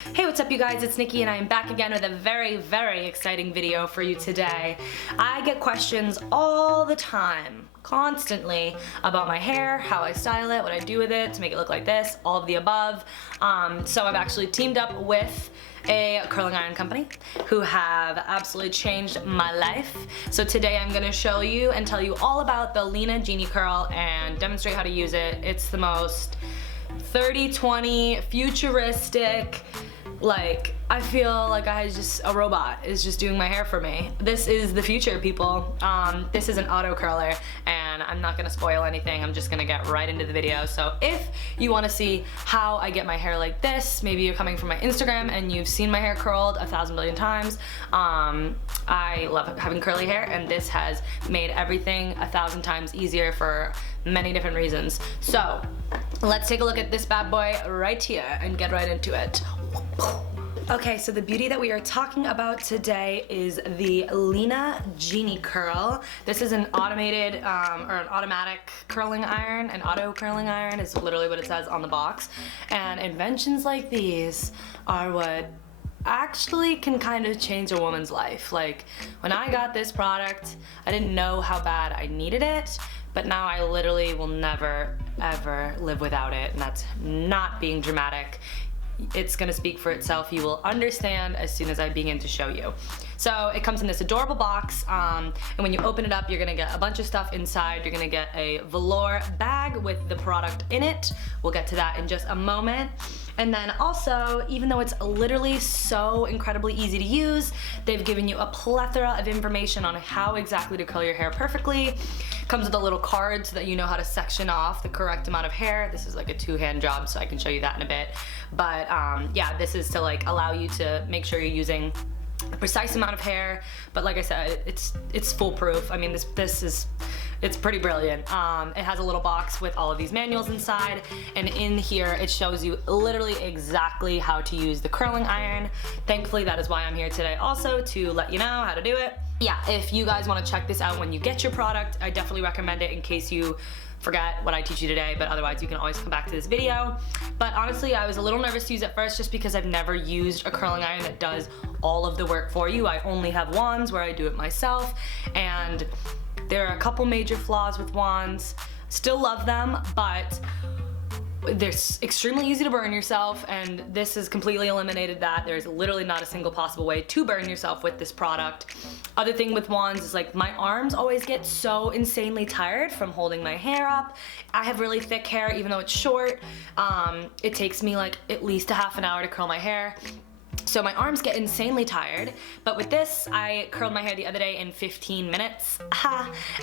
Hey, what's up you guys? It's Nikki and I am back again with a very exciting video for you today. I get questions all the time, constantly, about my hair, how I style it, what I do with it to make it look like this, all of the above. So I've actually teamed up with a curling iron company who have absolutely changed my life. So today I'm going to show you and tell you all about the Lena GenieCurl and demonstrate how to use it. It's the most 30-20 futuristic, like, I feel like a robot is just doing my hair for me. This is the future, people. This is an auto curler and I'm not gonna spoil anything. I'm just gonna get right into the video. So if you wanna see how I get my hair like this, maybe you're coming from my Instagram and you've seen my hair curled 1,000 billion times. I love having curly hair and this has made everything 1,000 times easier for many different reasons. So let's take a look at this bad boy right here and get right into it. Okay, so the beauty that we are talking about today is the Lena GenieCurl. This is an automated or an automatic curling iron. An auto curling iron is literally what it says on the box. And inventions like these are what actually can kind of change a woman's life. Like, when I got this product, I didn't know how bad I needed it, but now I literally will never ever live without it, and that's not being dramatic. It's gonna speak for itself. You will understand as soon as I begin to show you. So it comes in this adorable box, and when you open it up, you're gonna get a bunch of stuff inside. You're gonna get a velour bag with the product in it. We'll get to that in just a moment. And then also, even though it's literally so incredibly easy to use, they've given you a plethora of information on how exactly to curl your hair perfectly. Comes with a little card so that you know how to section off the correct amount of hair. This is like a two-hand job, so I can show you that in a bit. But yeah, this is to like allow you to make sure you're using the precise amount of hair. But like I said, it's foolproof. I mean, it's pretty brilliant. It has a little box with all of these manuals inside, and in here it shows you literally exactly how to use the curling iron. Thankfully, that is why I'm here today also, to let you know how to do it. Yeah, if you guys want to check this out when you get your product, I definitely recommend it in case you forget what I teach you today, but otherwise you can always come back to this video. But honestly, I was a little nervous to use it first just because I've never used a curling iron that does all of the work for you. I only have wands where I do it myself, and there are a couple major flaws with wands. Still love them, but they're extremely easy to burn yourself, and this has completely eliminated that. There's literally not a single possible way to burn yourself with this product. Other thing with wands is like my arms always get so insanely tired from holding my hair up. I have really thick hair even though it's short. It takes me like at least a half an hour to curl my hair. So my arms get insanely tired, but with this, I curled my hair the other day in 15 minutes.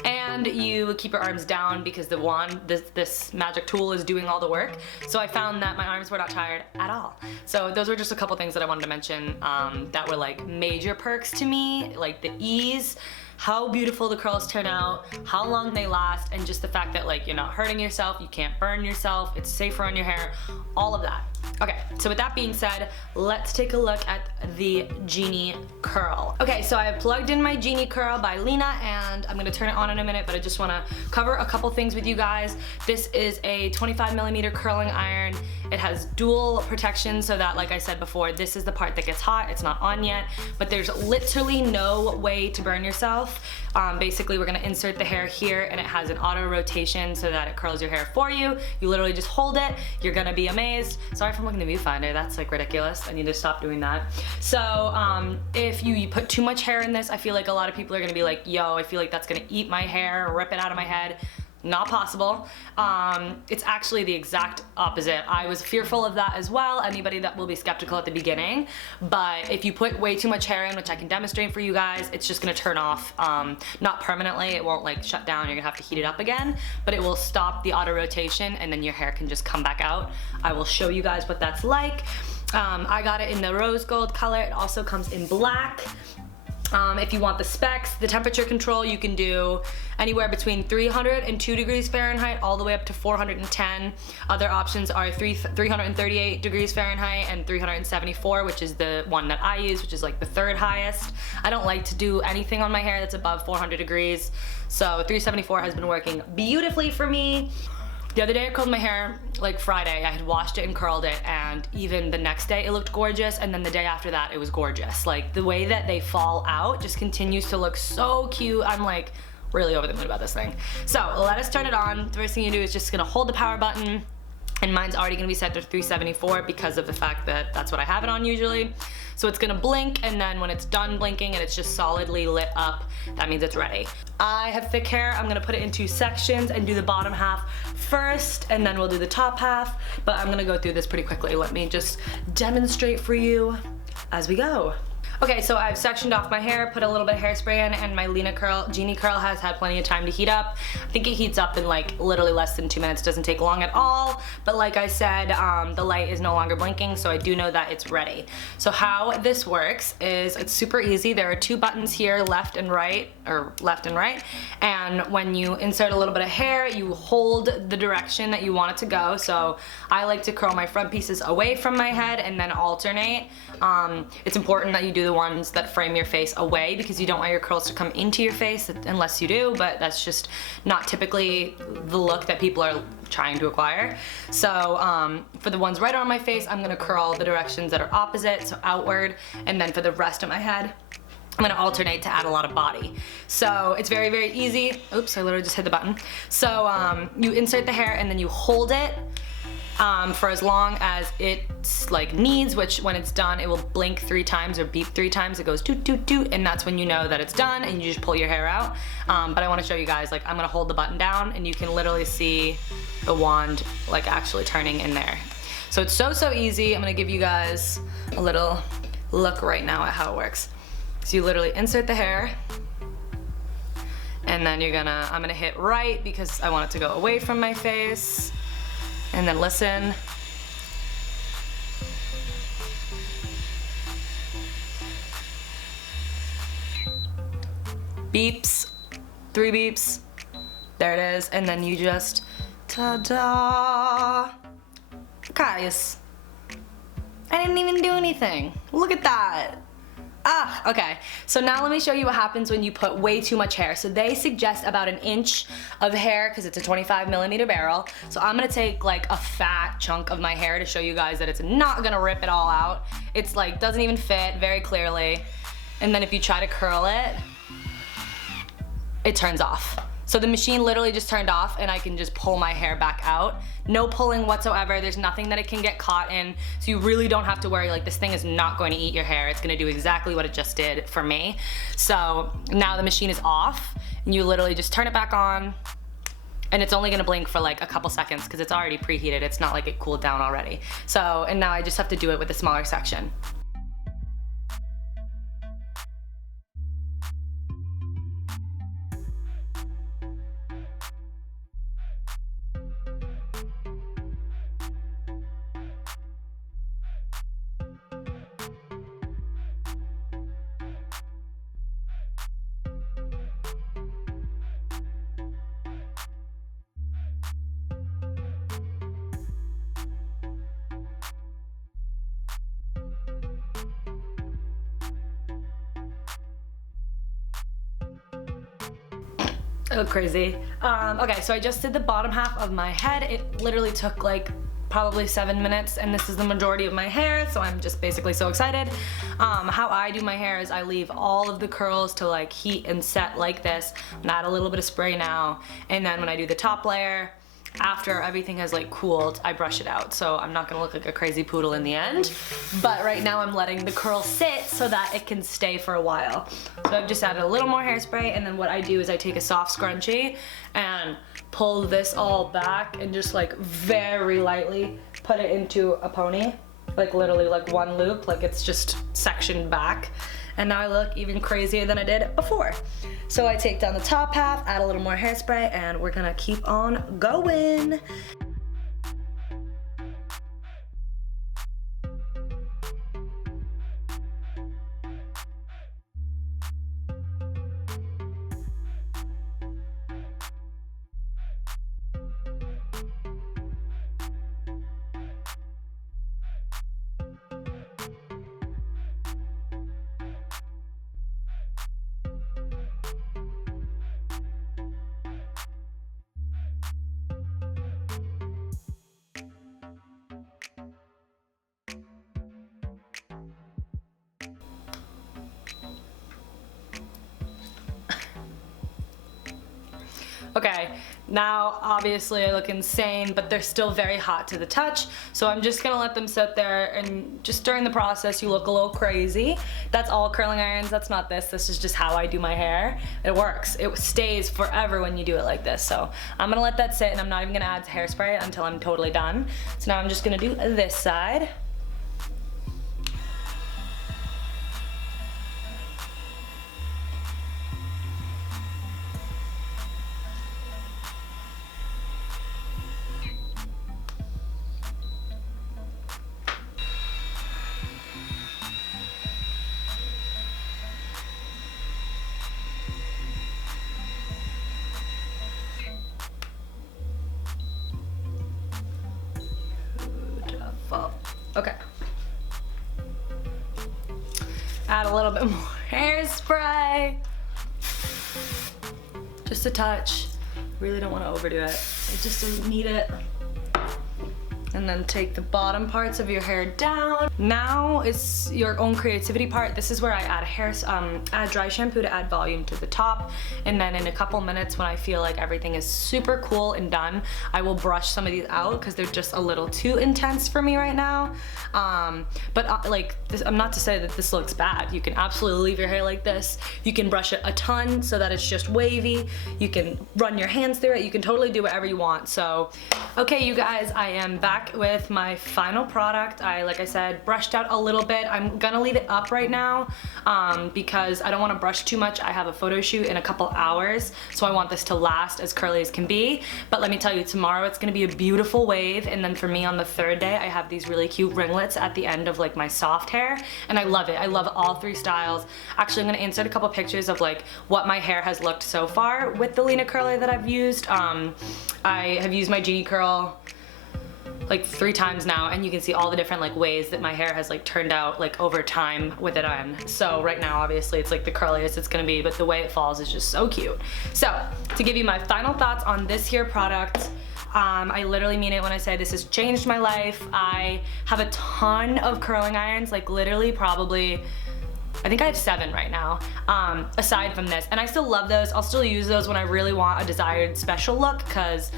And you keep your arms down because the wand, this magic tool, is doing all the work. So I found that my arms were not tired at all. So those were just a couple things that I wanted to mention that were like major perks to me, like the ease, how beautiful the curls turn out, how long they last, and just the fact that like you're not hurting yourself, you can't burn yourself, it's safer on your hair, all of that. Okay, so with that being said, let's take a look at the GenieCurl. Okay, so I have plugged in my GenieCurl by Lena, and I'm gonna turn it on in a minute, but I just wanna cover a couple things with you guys. This is a 25mm curling iron. It has dual protection so that, like I said before, this is the part that gets hot. It's not on yet, but there's literally no way to burn yourself. Basically, we're gonna insert the hair here, and it has an auto rotation so that it curls your hair for you. You literally just hold it. You're gonna be amazed. Sorry if I'm looking at the viewfinder. That's like ridiculous. I need to stop doing that. So if you put too much hair in this, I feel like a lot of people are gonna be like, yo, I feel like that's gonna eat my hair, rip it out of my head. Not possible. It's actually the exact opposite. I was fearful of that as well, anybody that will be skeptical at the beginning, but if you put way too much hair in, which I can demonstrate for you guys, it's just gonna turn off, not permanently, it won't like shut down, you're gonna have to heat it up again, but it will stop the auto rotation and then your hair can just come back out. I will show you guys what that's like. I got it in the rose gold color. It also comes in black. If you want the specs, the temperature control, you can do anywhere between 302 degrees Fahrenheit all the way up to 410. Other options are 338 degrees Fahrenheit and 374, which is the one that I use, which is like the third highest. I don't like to do anything on my hair that's above 400 degrees, so 374 has been working beautifully for me. The other day I curled my hair like Friday. I had washed it and curled it, and even the next day it looked gorgeous, and then the day after that it was gorgeous. Like the way that they fall out just continues to look so cute. I'm like really over the moon about this thing. So let us turn it on. The first thing you do is just gonna hold the power button, and mine's already gonna be set to 374 because of the fact that that's what I have it on usually. So it's gonna blink, and then when it's done blinking and it's just solidly lit up, that means it's ready. I have thick hair. I'm gonna put it in 2 sections and do the bottom half first, and then we'll do the top half, but I'm gonna go through this pretty quickly. Let me just demonstrate for you as we go. Okay, so I've sectioned off my hair, put a little bit of hairspray in, and my Lena GenieCurl has had plenty of time to heat up. I think it heats up in like literally less than 2 minutes. Doesn't take long at all, but like I said, the light is no longer blinking, so I do know that it's ready. So how this works is it's super easy. There are 2 buttons here, left and right, and when you insert a little bit of hair, you hold the direction that you want it to go. So I like to curl my front pieces away from my head and then alternate. It's important that you do the ones that frame your face away because you don't want your curls to come into your face unless you do, but that's just not typically the look that people are trying to acquire. So for the ones right on my face, I'm gonna curl the directions that are opposite, so outward, and then for the rest of my head, I'm gonna alternate to add a lot of body. So it's very, very easy. Oops, I literally just hit the button. So you insert the hair and then you hold it for as long as it's like needs, which when it's done, it will blink 3 times or beep 3 times. It goes toot, toot, toot, and that's when you know that it's done and you just pull your hair out. But I wanna show you guys, like I'm gonna hold the button down and you can literally see the wand like actually turning in there. So it's so, so easy. I'm gonna give you guys a little look right now at how it works. So you literally insert the hair, and then I'm gonna hit right because I want it to go away from my face. And then listen. Beeps, 3 beeps. There it is. And then you just, ta-da. Guys, I didn't even do anything. Look at that. Ah, okay. So now let me show you what happens when you put way too much hair. So they suggest about 1 inch of hair because it's a 25mm barrel. So I'm gonna take like a fat chunk of my hair to show you guys that it's not gonna rip it all out. It's like, doesn't even fit very clearly. And then if you try to curl it, it turns off. So the machine literally just turned off and I can just pull my hair back out. No pulling whatsoever. There's nothing that it can get caught in. So you really don't have to worry, like this thing is not going to eat your hair. It's gonna do exactly what it just did for me. So now the machine is off and you literally just turn it back on, and it's only gonna blink for like a couple seconds because it's already preheated. It's not like it cooled down already. So, and now I just have to do it with a smaller section. I look crazy. Okay, so I just did the bottom half of my head. It literally took like probably 7 minutes, and this is the majority of my hair, so I'm just basically so excited. How I do my hair is I leave all of the curls to like heat and set like this, and add a little bit of spray now, and then when I do the top layer, after everything has like cooled, I brush it out. So I'm not gonna look like a crazy poodle in the end, but right now I'm letting the curl sit so that it can stay for a while. So I've just added a little more hairspray, and then what I do is I take a soft scrunchie and pull this all back and just like very lightly put it into a pony. Like literally like 1 loop, like it's just sectioned back. And now I look even crazier than I did before. So I take down the top half, add a little more hairspray, and we're gonna keep on going. Okay, now obviously I look insane, but they're still very hot to the touch, so I'm just gonna let them sit there, and just during the process you look a little crazy. That's all curling irons, that's not this. This is just how I do my hair. It works. It stays forever when you do it like this. So I'm gonna let that sit, and I'm not even gonna add hairspray until I'm totally done. So now I'm just gonna do this side. Okay. Add a little bit more hairspray. Just a touch. Really don't want to overdo it. I just don't need it. And then take the bottom parts of your hair down. Now it's your own creativity part. This is where I add add dry shampoo to add volume to the top. And then in a couple minutes when I feel like everything is super cool and done, I will brush some of these out because they're just a little too intense for me right now. Like this, I'm not to say that this looks bad. You can absolutely leave your hair like this. You can brush it a ton so that it's just wavy. You can run your hands through it. You can totally do whatever you want. So, okay, you guys, I am back with my final product. Like I said, brushed out a little bit. I'm gonna leave it up right now because I don't want to brush too much. I have a photo shoot in a couple hours, so I want this to last as curly as can be. But let me tell you, tomorrow it's gonna be a beautiful wave, and then for me on the third day, I have these really cute ringlets at the end of like my soft hair, and I love it. I love all three styles. Actually, I'm gonna insert a couple pictures of like what my hair has looked so far with the Lena curler that I've used. I have used my GenieCurl like 3 times now, and you can see all the different like ways that my hair has like turned out like over time with it on. So right now obviously it's like the curliest it's gonna be, but the way it falls is just so cute. So to give you my final thoughts on this here product, I literally mean it when I say this has changed my life. I have a ton of curling irons, like literally probably I think I have 7 right now, aside from this, and I still love those. I'll still use those when I really want a desired special look, because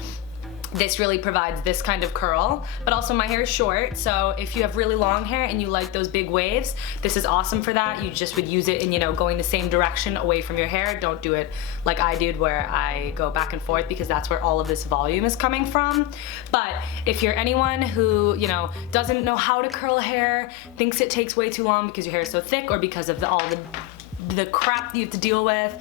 this really provides this kind of curl, but also my hair is short, so if you have really long hair and you like those big waves, this is awesome for that. You just would use it in, you know, going the same direction away from your hair. Don't do it like I did where I go back and forth, because that's where all of this volume is coming from. But if you're anyone who, you know, doesn't know how to curl hair, thinks it takes way too long because your hair is so thick, or because of all the crap you have to deal with,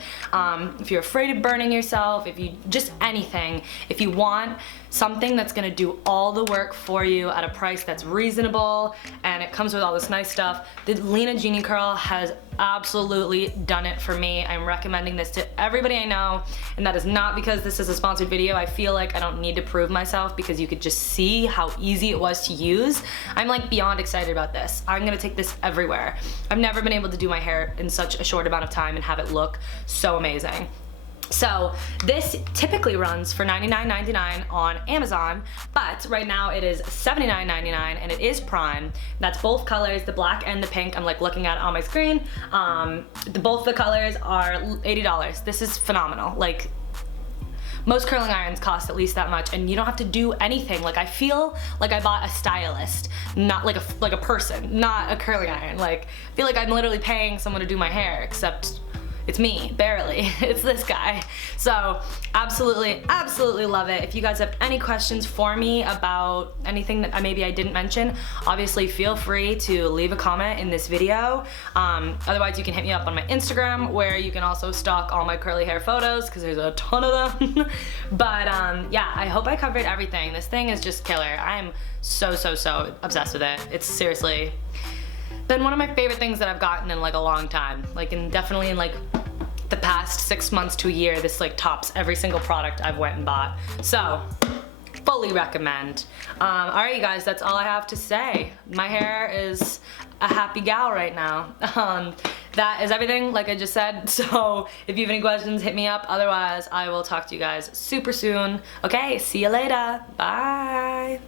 if you're afraid of burning yourself, if you just anything, if you want something that's gonna do all the work for you at a price that's reasonable and it comes with all this nice stuff, the Lena GenieCurl has absolutely done it for me. I'm recommending this to everybody I know, and that is not because this is a sponsored video. I feel like I don't need to prove myself because you could just see how easy it was to use. I'm like beyond excited about this. I'm gonna take this everywhere. I've never been able to do my hair in such a short amount of time and have it look so amazing. So this typically runs for $99.99 on Amazon, but right now it is $79.99 and it is Prime. That's both colors, the black and the pink. I'm like looking at it on my screen. Both the colors are $80. This is phenomenal. Like, most curling irons cost at least that much, and you don't have to do anything. Like, I feel like I bought a stylist, not like a person, not a curling iron. Like, I feel like I'm literally paying someone to do my hair, except it's me, barely. It's this guy. So absolutely, absolutely love it. If you guys have any questions for me about anything that maybe I didn't mention, obviously feel free to leave a comment in this video. Otherwise, you can hit me up on my Instagram, where you can also stalk all my curly hair photos, because there's a ton of them. But yeah, I hope I covered everything. This thing is just killer. I'm so obsessed with it. It's seriously been one of my favorite things that I've gotten in like a long time. Like, definitely in like the past 6 months to a year, this like tops every single product I've went and bought. So, fully recommend. Alright you guys, that's all I have to say. My hair is a happy gal right now. That is everything, like I just said. So if you have any questions, hit me up. Otherwise, I will talk to you guys super soon. Okay, see you later. Bye.